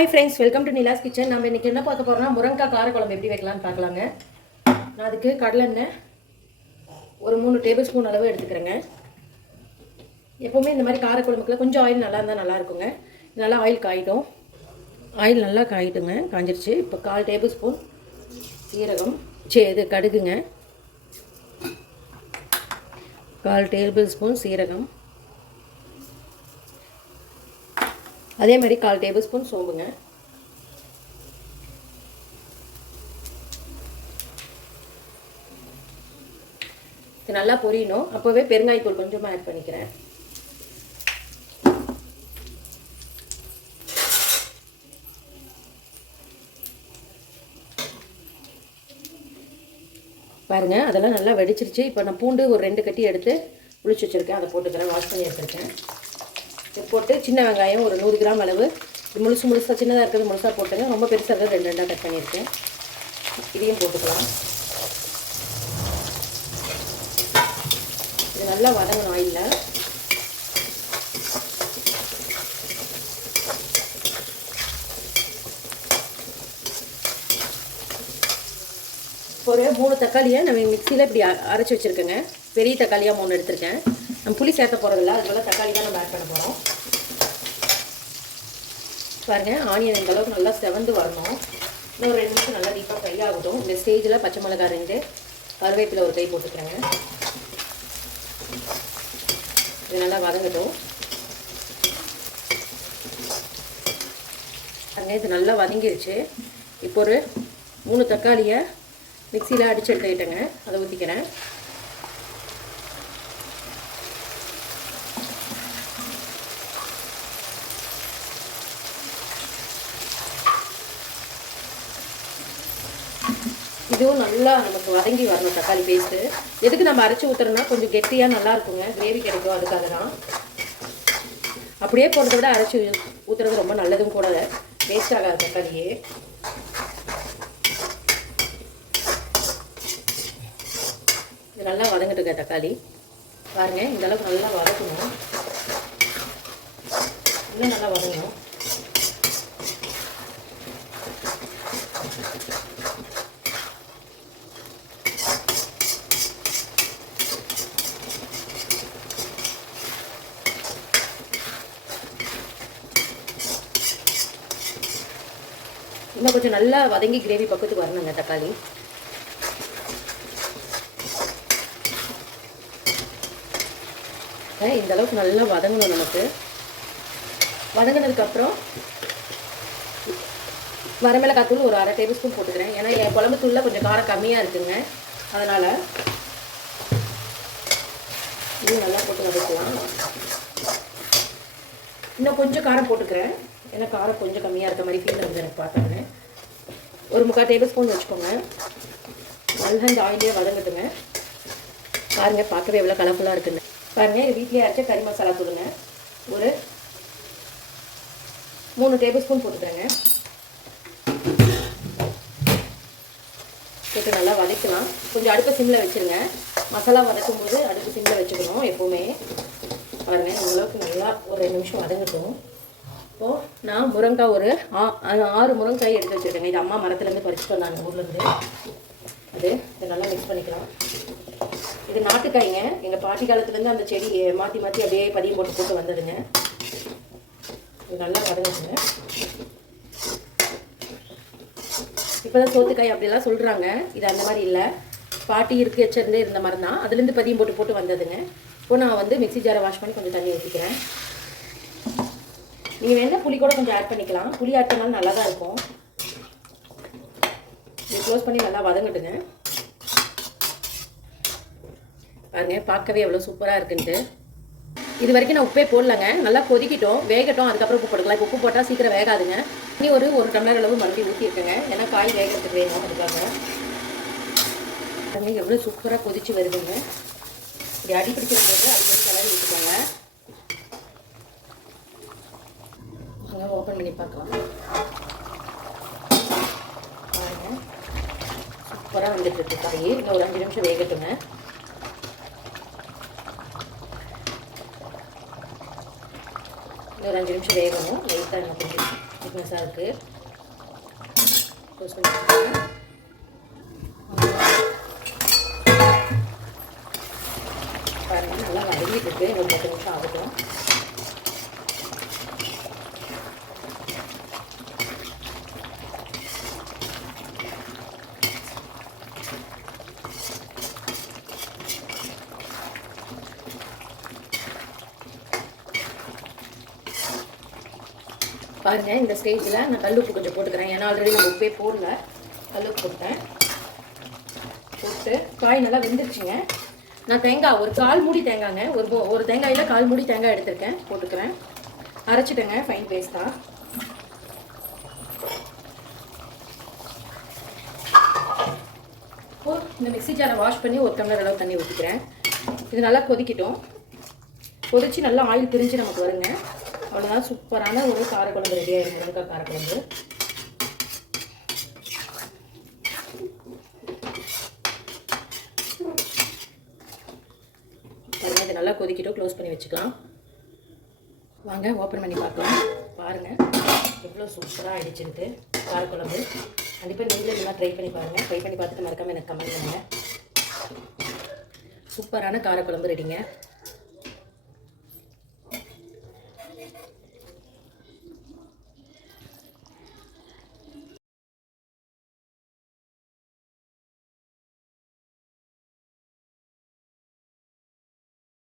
Hi friends, welcome to Nila's kitchen. நம்ம இன்றைக்கி என்ன பார்க்க போகிறோம்னா முருங்கைக்காய் காரக்குழம்பு எப்படி வைக்கலான்னு பார்க்கலாங்க. நான் அதுக்கு கடலெண்ணெய் ஒரு 3 டேபிள் ஸ்பூன் அளவு எடுத்துக்கிறேங்க. எப்போவுமே இந்த மாதிரி காரக்குழம்புக்குள்ள கொஞ்சம் ஆயில் நல்லா இருந்தால் நல்லாயிருக்குங்க. நல்லா ஆயில் காயிடும். ஆயில் நல்லா காயிடுங்க, காஞ்சிருச்சு. இப்போ 1/4 டேபிள் ஸ்பூன் சீரகம், இது கடுகுங்க. 1/4 டேபிள் ஸ்பூன் சீரகம், அதே மாதிரி 1/4 டேபிள் ஸ்பூன் சோம்புங்க. இது நல்லா பொரியணும். அப்போவே பெருங்காயத்தூள் கொஞ்சமாக ஆட் பண்ணிக்கிறேன். பாருங்க, அதெல்லாம் நல்லா வெடிச்சிருச்சு. இப்போ நான் பூண்டு ஒரு 2 கட்டி எடுத்து புளிச்சு வச்சுருக்கேன், அதை போட்டுக்கிறேன். வாஷ் பண்ணி எடுத்துருக்கேன். இது போட்டு சின்ன வெங்காயம் ஒரு 100 கிராம் அளவு, முழுசாக சின்னதாக இருக்கிறது முழுசாக போட்டுங்க. ரொம்ப பெருசாக இருக்கிறது 2 கட் பண்ணியிருக்கேன். இதையும் போட்டுக்கலாம். இது நல்லா வதங்கணும் ஆயிலில். ஒரு 3 தக்காளியை நம்ம மிக்சியில் இப்படி அரைச்சி வச்சுருக்கேங்க. பெரிய தக்காளியாக 3 எடுத்திருக்கேன். நம்ம புளி சேர்த்த போகிறதில்ல, அதுக்குள்ள தக்காளி தான் நம்ம ஆட் பண்ண போகிறோம். பாருங்கள், ஆனியன் இந்த அளவுக்கு நல்லா செவந்து வரணும். இன்னும் 2 நிமிஷம் நல்லா டீப்பாக ஃப்ரை ஆகட்டும். இந்த ஸ்டேஜில் பச்சை மிளகாய் 2, கருவேப்பிலை ஒரு கை போட்டுக்கிறேங்க. இது நல்லா வதங்கட்டும். பாருங்கள், இது நல்லா வதங்கிடுச்சு. இப்போ ஒரு 3 தக்காளியை மிக்சியில் அடித்து எடுத்துக்கிட்டேங்க. அதை ஊற்றிக்கிறேன். இதுவும் நல்லா நமக்கு வதங்கி வரணும் தக்காளி பேஸ்ட்டு. எதுக்கு நம்ம அரைச்சி ஊற்றுறோன்னா கொஞ்சம் கெட்டியாக நல்லா இருக்குங்க, கிரேவி கிடைக்கும். அதுக்காக தான். அப்படியே போடுறத விட அரைச்சி ஊற்றுறது ரொம்ப நல்லதும் கூட, வேஸ்ட் ஆகாது தக்காளியே. இது நல்லா வதங்கிட்டுங்க தக்காளி. பாருங்கள், இந்த அளவுக்கு நல்லா வதக்கணும். இன்னும் நல்லா வதங்கணும். இன்னும் கொஞ்சம் நல்லா வதங்கி கிரேவி பக்கத்துக்கு வரணுங்க தக்காளி. இந்த அளவுக்கு நல்லா வதங்கணும் நமக்கு. வதங்கினதுக்கப்புறம் வரமிளகாய் தூள் ஒரு 1/2 டேபிள் ஸ்பூன் போட்டுக்கிறேன். ஏன்னா என் குழம்பு தூளில் கொஞ்சம் காரம் கம்மியாக இருக்குங்க, அதனால் இது நல்லா போட்டு வதக்கலாம். இன்னும் கொஞ்சம் காரம் போட்டுக்கிறேன், ஏன்னா காரம் கொஞ்சம் கம்மியாக இருக்க மாதிரி ஃபீல் இருக்குது எனக்கு பார்த்தாங்க. ஒரு 3/4 டேபிள் ஸ்பூன் வச்சுக்கோங்க. நல்லா இந்த ஆயிலே வதங்கட்டுங்க. பாருங்கள், பார்க்கவே எவ்வளோ கலர்ஃபுல்லாக இருக்குன்னு. பாருங்கள், இது வீட்டிலே அரைச்ச கறி மசாலா தூளுங்க. ஒரு 3 டேபிள் ஸ்பூன் போட்டுக்கிறேங்க. போட்டு நல்லா வதக்கலாம். கொஞ்சம் அடுப்பை சிம்மில் வச்சுருங்க. மசாலா வதக்கும் போது அடுப்பு சிம்மில் வச்சுக்கணும் எப்போவுமே. பாருங்கள், இந்தளவுக்கு நல்லா ஒரு 2 நிமிஷம் வதங்கட்டும். இப்போது நான் முருங்காய் ஒரு 6 முருங்காய் எடுத்து வச்சுருக்கேங்க. இது அம்மா மரத்துலேருந்து பறிச்சுட்டு வந்தாங்க ஊர்லேருந்து. இதை நல்லா மிக்ஸ் பண்ணிக்கலாம். இது நாட்டுக்காய்ங்க. எங்கள் பாட்டி காலத்துலேருந்து அந்த செடி மாற்றி மாற்றி அப்படியே பதியம் போட்டு வந்ததுங்க. இது நல்லா வதங்குங்க. இப்போ தான் சோத்துக்காய் அப்படிலாம் சொல்கிறாங்க. இது அந்த மாதிரி இல்லை, பாட்டி இருக்கு வச்சிருந்தே இருந்த மரம் தான். அதுலேருந்து பதியம் போட்டு வந்ததுங்க. இப்போ நான் மிக்ஸி ஜாரை வாஷ் பண்ணி கொஞ்சம் தண்ணி ஊற்றிக்கிறேன். நீங்கள் வேணால் புளி கூட கொஞ்சம் ஆட் பண்ணிக்கலாம். புளி ஆட் பண்ணாலும் நல்லா தான் இருக்கும். இது க்ளோஸ் பண்ணி நல்லா வதங்கட்டுங்க. பாருங்கள், பார்க்கவே எவ்வளோ சூப்பராக இருக்குன்ட்டு. இது வரைக்கும் நான் உப்பே போடலங்க. நல்லா கொதிக்கிட்டோம், வேகட்டும். அதுக்கப்புறம் உப்பு போட்டுக்கலாம். இப்போ உப்பு போட்டால் சீக்கிரம் வேகாதுங்க. இனி ஒரு டம்ளர் அளவு மறுபடியும் ஊற்றிருக்கேங்க, ஏன்னா காய் வேகிறதுக்கு வேணும். அதுக்காக பாருங்கள், எவ்வளோ சூப்பராக கொதிச்சு வருதுங்க. இப்படி அடி பிடிக்கிற போது அடிக்கடி கிளறி ஊற்றிக்கோங்க. ஓப்பன் பண்ணி பார்க்கலாம். பாருங்கள், சூப்பராக வந்துட்டுருக்கு காய். இன்னும் ஒரு 5 நிமிஷம் வேகட்டுங்க. இன்னொரு 5 நிமிஷம் வேகணும். லைட்டாக கொஞ்சம் திக்னஸாக இருக்குது. க்ளோஸ் பண்ணி வச்சுக்கோங்க. பாருங்கள் நல்லா வதங்கிட்டு இருக்கு. ஒரு 10 நிமிஷம் ஆகட்டும். பாருங்கள் இந்த ஸ்டேஜில் நான் கல்லுப்பு கொஞ்சம் போட்டுக்கிறேன். ஏன்னா ஆல்ரெடி நம்ம உப்பே போடல, கல்லுப்பு போட்டேன். போட்டு காய் நல்லா வெந்துருச்சுங்க. நான் தேங்காய் ஒரு 1/4 மூடி தேங்காய்ங்க, ஒரு தேங்காயில் 1/4 மூடி தேங்காய் எடுத்திருக்கேன், போட்டுக்கிறேன். அரைச்சிட்டேங்க, ஃபைன் பேஸ்ட்டாக. இப்போது இந்த மிக்ஸி ஜாரை வாஷ் பண்ணி 1 டம்ளர் அளவு தண்ணி ஊற்றிக்கிறேன். இது நல்லா கொதிக்கட்டும். கொதிச்சு நல்லா ஆயில் பிரிஞ்சு நமக்கு வருங்க. அவ்வளோதான், சூப்பரான ஒரு காரக்குழம்பு ரெடி ஆகிடும். முருங்கைக்காய் காரக்குழம்பு. பாருங்கள் இது நல்லா கொதிக்கிட்டோம். க்ளோஸ் பண்ணி வச்சுக்கலாம். வாங்க ஓப்பன் பண்ணி பார்க்கலாம். பாருங்கள் எவ்வளோ சூப்பராக ஆகிடுச்சுன்ட்டு காரக்குழம்பு. கண்டிப்பாக நீங்களும் இதெல்லாம் ட்ரை பண்ணி பாருங்கள். ட்ரை பண்ணி பார்த்துட்டு மறக்காமல் எனக்கு கமெண்ட் பண்ணுங்கள். சூப்பரான காரக்குழம்பு ரெடிங்க.